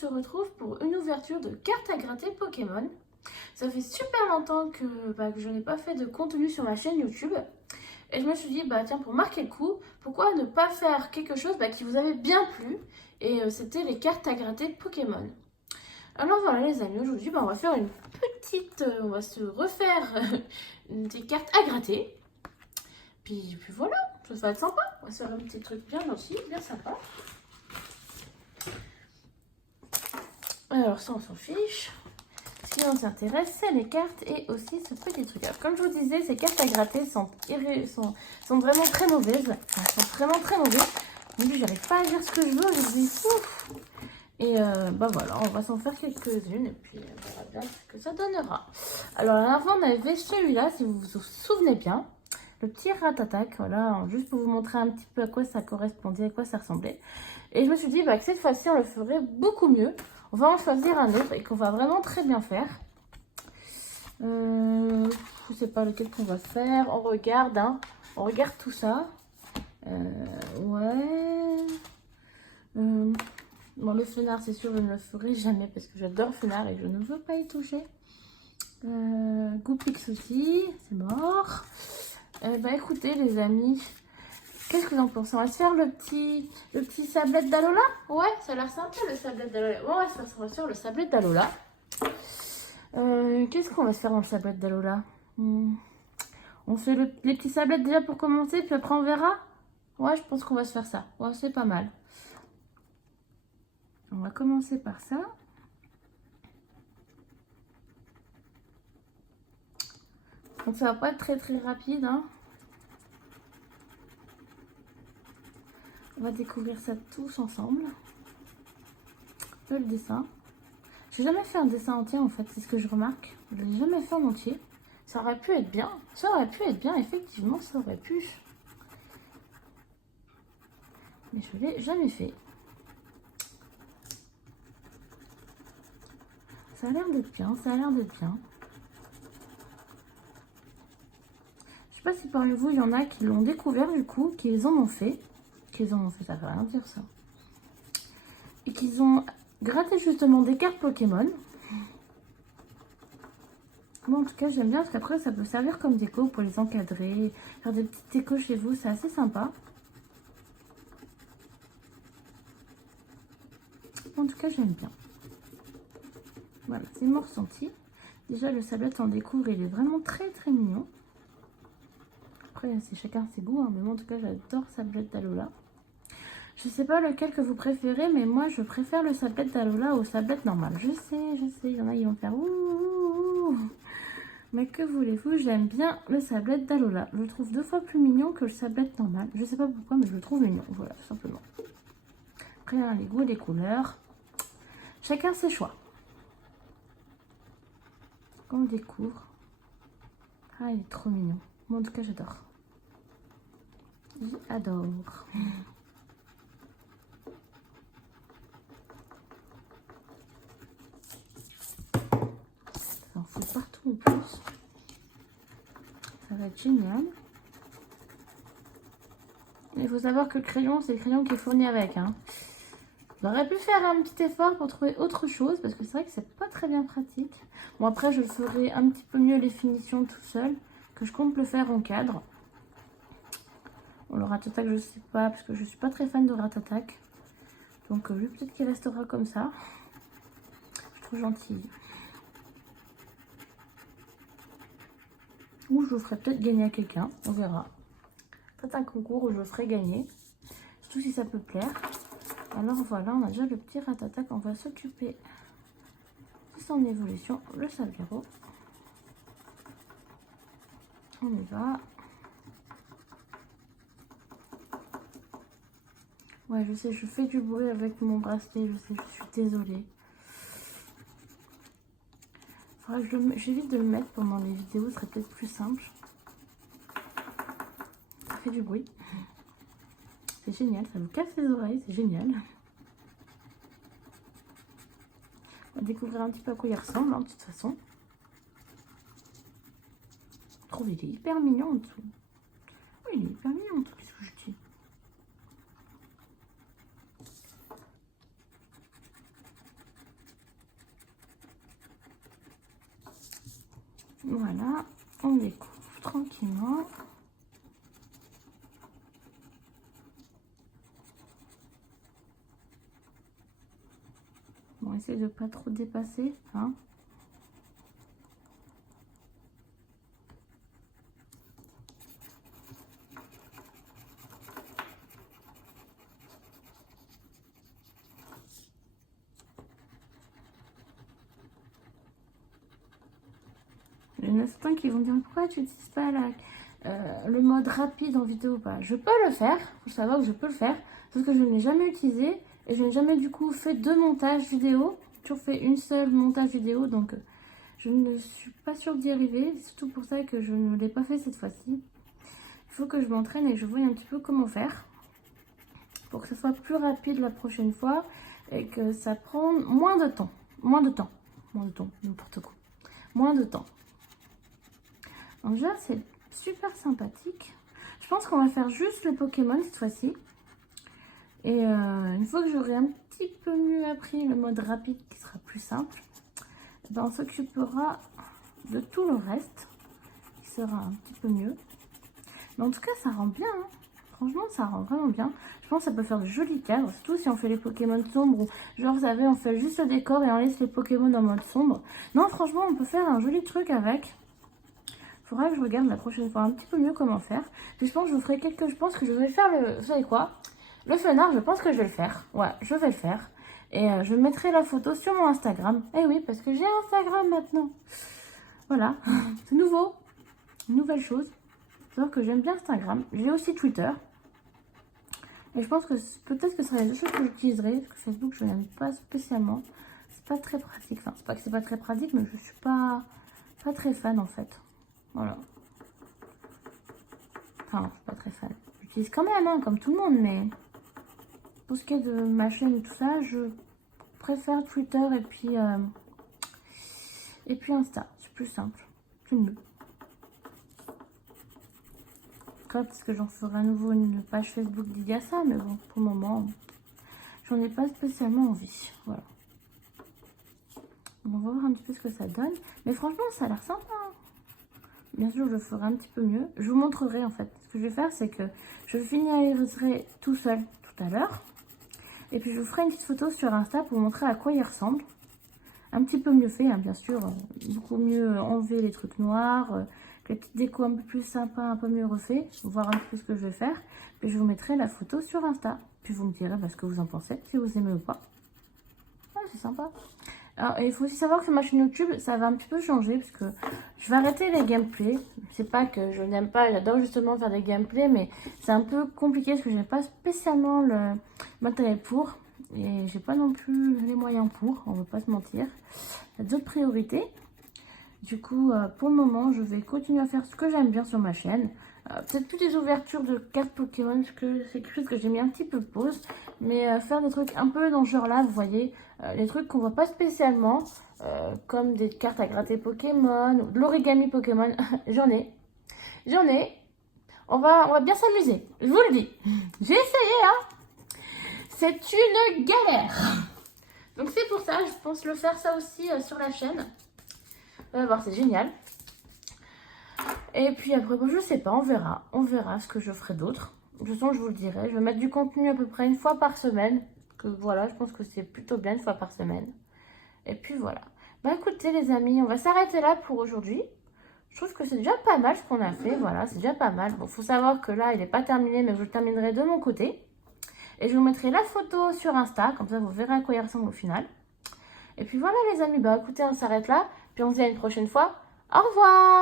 se retrouve pour une ouverture de cartes à gratter Pokémon. Ça fait super longtemps que je n'ai pas fait de contenu sur ma chaîne YouTube. Et je me suis dit, tiens, pour marquer le coup, pourquoi ne pas faire quelque chose qui vous avait bien plu. Et c'était les cartes à gratter Pokémon. Alors voilà les amis, aujourd'hui on va faire une petite, on va se refaire des cartes à gratter. Puis voilà, ça va être sympa. On va se faire un petit truc bien gentil, bien sympa. Alors ça on s'en fiche. Ce qui nous intéresse, c'est les cartes et aussi ce petit truc. Alors, comme je vous disais, ces cartes à gratter sont vraiment très mauvaises. Enfin, elles sont vraiment très mauvaises. Mais j'arrive pas à dire ce que je veux aujourd'hui. Et voilà, on va s'en faire quelques-unes et puis on verra bien ce que ça donnera. Alors la dernière fois, on avait celui-là, si vous vous souvenez bien. Le petit Ratatac, voilà, juste pour vous montrer un petit peu à quoi ça correspondait, à quoi ça ressemblait. Et je me suis dit que cette fois-ci, on le ferait beaucoup mieux. On va en choisir un autre et qu'on va vraiment très bien faire. Je sais pas lequel qu'on va faire. On regarde, hein. On regarde tout ça. Ouais. Bon, le fenard, c'est sûr, je ne le ferai jamais parce que j'adore fenard et je ne veux pas y toucher. Goupix aussi, c'est mort. Écoutez, les amis, qu'est-ce que vous en pensez? On va se faire le petit sablette d'Alola? Ouais, ça a l'air sympa le sablette d'Alola. Bon, on va se faire le sablette d'Alola. Qu'est-ce qu'on va se faire dans le sablette d'Alola? On fait les petits sablettes déjà pour commencer, puis après on verra? Ouais, je pense qu'on va se faire ça. Ouais, c'est pas mal. On va commencer par ça. Donc ça va pas être très rapide, hein. On va découvrir ça tous ensemble. Le dessin. J'ai jamais fait un dessin entier en fait, c'est ce que je remarque. Je l'ai jamais fait en entier. Ça aurait pu être bien. Ça aurait pu être bien, effectivement, ça aurait pu. Mais je l'ai jamais fait. Ça a l'air d'être bien, ça a l'air d'être bien. Je sais pas si parmi vous, il y en a qui l'ont découvert du coup, qu'ils en ont fait. Qu'ils en ont fait, ça veut rien dire ça. Et qu'ils ont gratté justement des cartes Pokémon. Moi en tout cas j'aime bien parce qu'après ça peut servir comme déco pour les encadrer. Faire des petites décos chez vous, c'est assez sympa. En tout cas j'aime bien. Voilà, c'est mon ressenti. Déjà le sablette en découvre, il est vraiment très mignon. Après c'est chacun ses goûts, hein, mais moi en tout cas j'adore sablette d'Alola. Je sais pas lequel que vous préférez, mais moi je préfère le sablette d'Alola au sablette normal. Je sais, il y en a qui vont faire ouh. Mais que voulez-vous, j'aime bien le sablette d'Alola. Je le trouve 2 fois plus mignon que le sablette normal. Je sais pas pourquoi, mais je le trouve mignon, voilà, tout simplement. Après, hein, les goûts et les couleurs. Chacun ses choix. Quand on découvre. Ah, il est trop mignon. Moi, en tout cas, j'adore. J'adore. Ça en fout partout en plus. Ça va être génial. Il faut savoir que le crayon, c'est le crayon qui est fourni avec. Hein. J'aurais pu faire un petit effort pour trouver autre chose parce que c'est vrai que c'est pas très bien pratique. Bon, après, je ferai un petit peu mieux les finitions tout seul, que je compte le faire en cadre. Bon, le Ratatac, je sais pas, parce que je suis pas très fan de Ratatac. Donc, lui, peut-être qu'il restera comme ça. Je suis trop gentille. Ou je le ferai peut-être gagner à quelqu'un, on verra. Peut-être un concours où je le ferai gagner. Surtout si ça peut plaire. Alors voilà, on a déjà le petit Ratatac. On va s'occuper de son évolution, le Salguero. On y va. Ouais, je sais, je fais du bruit avec mon bracelet. Je sais, je suis désolée. Faudra que j'évite de le mettre pendant les vidéos, ce serait peut-être plus simple. Ça fait du bruit. C'est génial, ça vous casse les oreilles, c'est génial. On va découvrir un petit peu à quoi il ressemble, hein, de toute façon. Je trouve qu'il est hyper mignon en dessous. Oui, il est hyper mignon en dessous, qu'est-ce que je dis? Voilà, on découvre tranquillement. Bon, essaye de pas trop dépasser, hein. Il y en a certains qui vont dire pourquoi tu n'utilises pas le mode rapide en vidéo ou pas. Je peux le faire, il faut savoir que je peux le faire, sauf que je ne l'ai jamais utilisé et je n'ai jamais du coup fait de montage vidéo. J'ai toujours fait une seule montage vidéo, donc je ne suis pas sûre d'y arriver. C'est surtout pour ça que je ne l'ai pas fait cette fois-ci. Il faut que je m'entraîne et que je voie un petit peu comment faire pour que ce soit plus rapide la prochaine fois et que ça prenne moins de temps, n'importe quoi, moins de temps. Donc déjà, c'est super sympathique. Je pense qu'on va faire juste le Pokémon cette fois-ci. Et une fois que j'aurai un petit peu mieux appris le mode rapide qui sera plus simple, ben on s'occupera de tout le reste qui sera un petit peu mieux. Mais en tout cas, ça rend bien. Hein. Franchement, ça rend vraiment bien. Je pense que ça peut faire de jolis cadres, surtout si on fait les Pokémon sombres ou genre, vous savez, on fait juste le décor et on laisse les Pokémon en mode sombre. Non, franchement, on peut faire un joli truc avec. Faudra que je regarde la prochaine fois un petit peu mieux comment faire. Puis je pense que je vous ferai quelques... Je pense que je vais faire le... Vous savez quoi? Le fenard, je pense que je vais le faire. Ouais, je vais le faire. Et je mettrai la photo sur mon Instagram. Eh oui, parce que j'ai Instagram maintenant. Voilà, c'est nouveau. Une nouvelle chose. C'est-à-dire que j'aime bien Instagram. J'ai aussi Twitter. Et je pense que peut-être que ce sera les deux choses que j'utiliserai. Parce que Facebook, je n'aime pas spécialement. C'est pas très pratique. Enfin, c'est pas que c'est pas très pratique, mais je suis pas très fan en fait. Voilà. Enfin, je suis pas très fan. J'utilise quand même, hein, comme tout le monde, mais pour ce qui est de ma chaîne et tout ça, je préfère Twitter et puis Insta. C'est plus simple. C'est mieux. Parce que j'en ferai à nouveau une page Facebook dédiée à ça, mais bon, pour le moment, j'en ai pas spécialement envie. Voilà. On va voir un petit peu ce que ça donne. Mais franchement, ça a l'air sympa. Hein. Bien sûr, je le ferai un petit peu mieux. Je vous montrerai en fait. Ce que je vais faire, c'est que je finaliserai tout seul tout à l'heure. Et puis, je vous ferai une petite photo sur Insta pour vous montrer à quoi il ressemble. Un petit peu mieux fait, hein, bien sûr. Beaucoup mieux enlever les trucs noirs. Les petites décos un peu plus sympa, un peu mieux refait. Voir un peu ce que je vais faire. Puis, je vous mettrai la photo sur Insta. Puis, vous me direz ce que vous en pensez, si vous aimez ou pas. Ah, c'est sympa. Alors, il faut aussi savoir que sur ma chaîne YouTube, ça va un petit peu changer parce que je vais arrêter les gameplays. C'est pas que je n'aime pas, j'adore justement faire des gameplays, mais c'est un peu compliqué parce que je n'ai pas spécialement le matériel pour. Et j'ai pas non plus les moyens pour, on va pas se mentir. Il y a d'autres priorités. Du coup, pour le moment, je vais continuer à faire ce que j'aime bien sur ma chaîne. Peut-être plus des ouvertures de cartes Pokémon, parce que c'est quelque chose que j'ai mis un petit peu pause. Mais faire des trucs un peu dans ce genre-là, vous voyez, les trucs qu'on voit pas spécialement, comme des cartes à gratter Pokémon, ou de l'origami Pokémon, j'en ai. On va bien s'amuser, je vous le dis. J'ai essayé, hein. C'est une galère. Donc c'est pour ça, je pense le faire ça aussi sur la chaîne. Vous allez voir, c'est génial. Et puis après, bon, je sais pas, on verra ce que je ferai d'autre. De toute façon, je vous le dirai. Je vais mettre du contenu à peu près une fois par semaine. Que voilà, je pense que c'est plutôt bien une fois par semaine. Et puis voilà. Bah écoutez les amis, on va s'arrêter là pour aujourd'hui. Je trouve que c'est déjà pas mal ce qu'on a fait. Voilà, c'est déjà pas mal. Bon, faut savoir que là, il n'est pas terminé, mais je le terminerai de mon côté. Et je vous mettrai la photo sur Insta. Comme ça, vous verrez à quoi il ressemble au final. Et puis voilà les amis, bah écoutez, on s'arrête là. Puis on se dit à une prochaine fois. Au revoir!